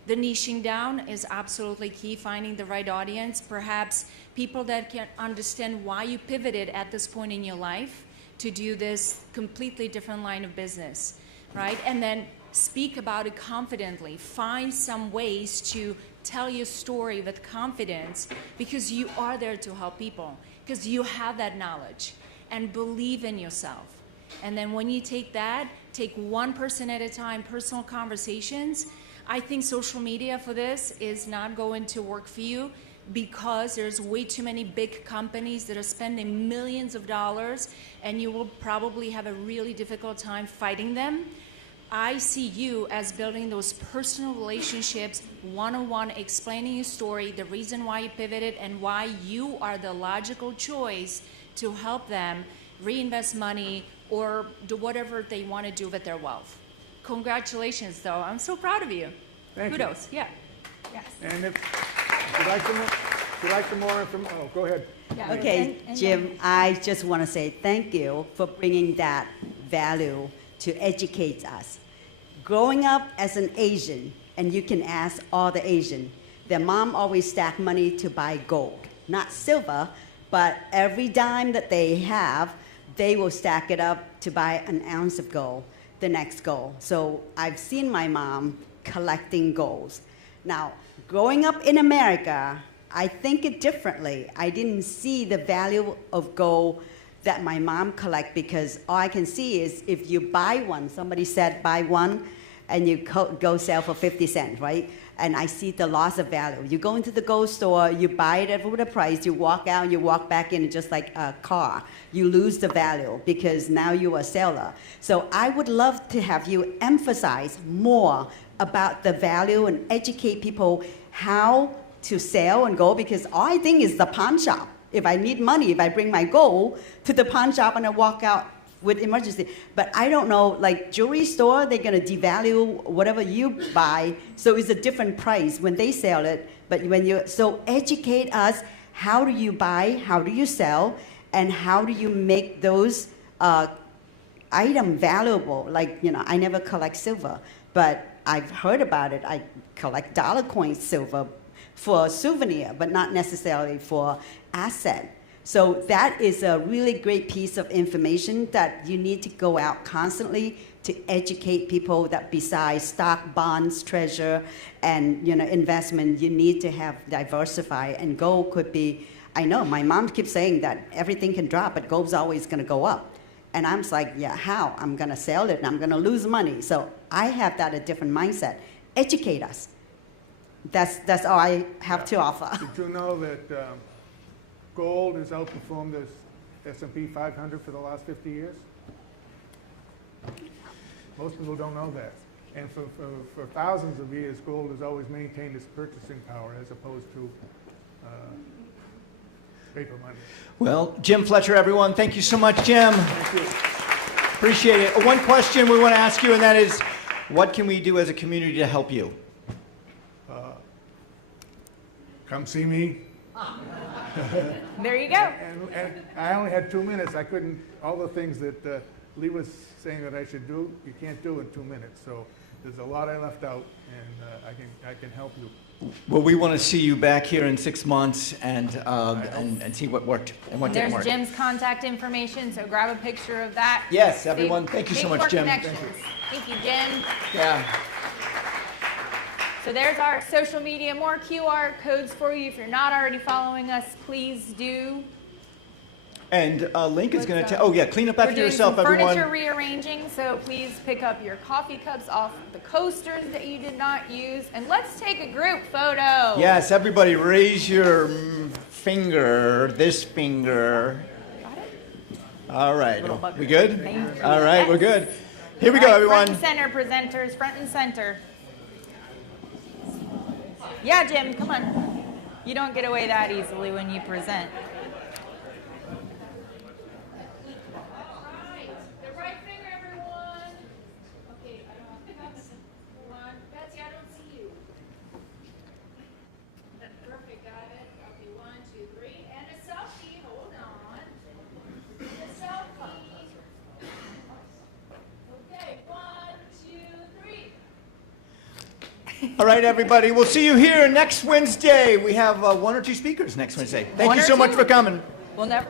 The niching down is absolutely key, finding the right audience, perhaps people that can understand why you pivoted at this point in your life to do this completely different line of business, right? And then speak about it confidently. Find some ways to tell your story with confidence because you are there to help people, because you have that knowledge, and believe in yourself. And then when you take that, take one person at a time, personal conversations. I think social media for this is not going to work for you because there's way too many big companies that are spending millions of dollars, and you will probably have a really difficult time fighting them. I see you as building those personal relationships, one-on-one, explaining your story, the reason why you pivoted, and why you are the logical choice to help them reinvest money or do whatever they want to do with their wealth. Congratulations, though. I'm so proud of you. Thank you. Kudos. Yeah. Yes. And if you'd like some more information, oh, go ahead. Yeah. Okay, Jim, I just want to say thank you for bringing that value to educate us. Growing up as an Asian, and you can ask all the Asian, their mom always stacked money to buy gold. Not silver, but every dime that they have, they will stack it up to buy an ounce of gold, the next gold. So I've seen my mom collecting golds. Now, growing up in America, I think it differently. I didn't see the value of gold that my mom collect because all I can see is if you buy one, somebody said buy one, and you go sell for 50 cents, right? And I see the loss of value. You go into the gold store, you buy it at the price, you walk out, you walk back in just like a car. You lose the value because now you're a seller. So I would love to have you emphasize more about the value and educate people how to sell and go, because all I think is the pawn shop. If I need money, if I bring my gold to the pawn shop and I walk out with emergency. But I don't know, like jewelry store, they're gonna devalue whatever you buy, so it's a different price when they sell it. But when you, so educate us, how do you buy, how do you sell, and how do you make those item valuable? Like, you know, I never collect silver, but I've heard about it. I collect dollar coins, silver, for souvenir, but not necessarily for asset. So that is a really great piece of information that you need to go out constantly to educate people that besides stock, bonds, treasure, and investment, you need to have diversify. And gold could be, I know my mom keeps saying that everything can drop, but gold's always gonna go up. And I'm like, yeah, how? I'm gonna sell it and I'm gonna lose money. So I have that a different mindset. Educate us. That's all I have to offer. Did you know that gold has outperformed the S&P 500 for the last 50 years? Most people don't know that. And for thousands of years, gold has always maintained its purchasing power as opposed to paper money. Well, Jim Fletcher, everyone, thank you so much, Jim. Thank you. Appreciate it. One question we want to ask you, and that is, what can we do as a community to help you? Come see me. There you go. And I only had 2 minutes. I couldn't, all the things that Lee was saying that I should do, you can't do in 2 minutes. So there's a lot I left out, and I can help you. Well, we want to see you back here in 6 months and see what worked and what didn't work. There's Jim's contact information, so grab a picture of that. Yes, everyone. Thank you so much, Jim. Thank you, Jim. Yeah. So there's our social media, more QR codes for you. If you're not already following us, please do. And Link is going to tell, oh yeah, clean up after yourself, everyone. We're doing some furniture rearranging, so please pick up your coffee cups off the coasters that you did not use. And let's take a group photo. Yes, everybody raise your finger, this finger. Got it? All right, we good? Thank you. All right, we're good. Here we go, everyone. Front and center, presenters, front and center. Yeah, Jim, come on. You don't get away that easily when you present. The right finger, everyone. Okay, I don't have to. Hold on. Betsy, I don't see you. Perfect, got it. Okay, 1, 2, 3. And a selfie. Hold on. All right, everybody. We'll see you here next Wednesday. We have 1 or 2 speakers next Wednesday. Thank you so much for coming. We'll never.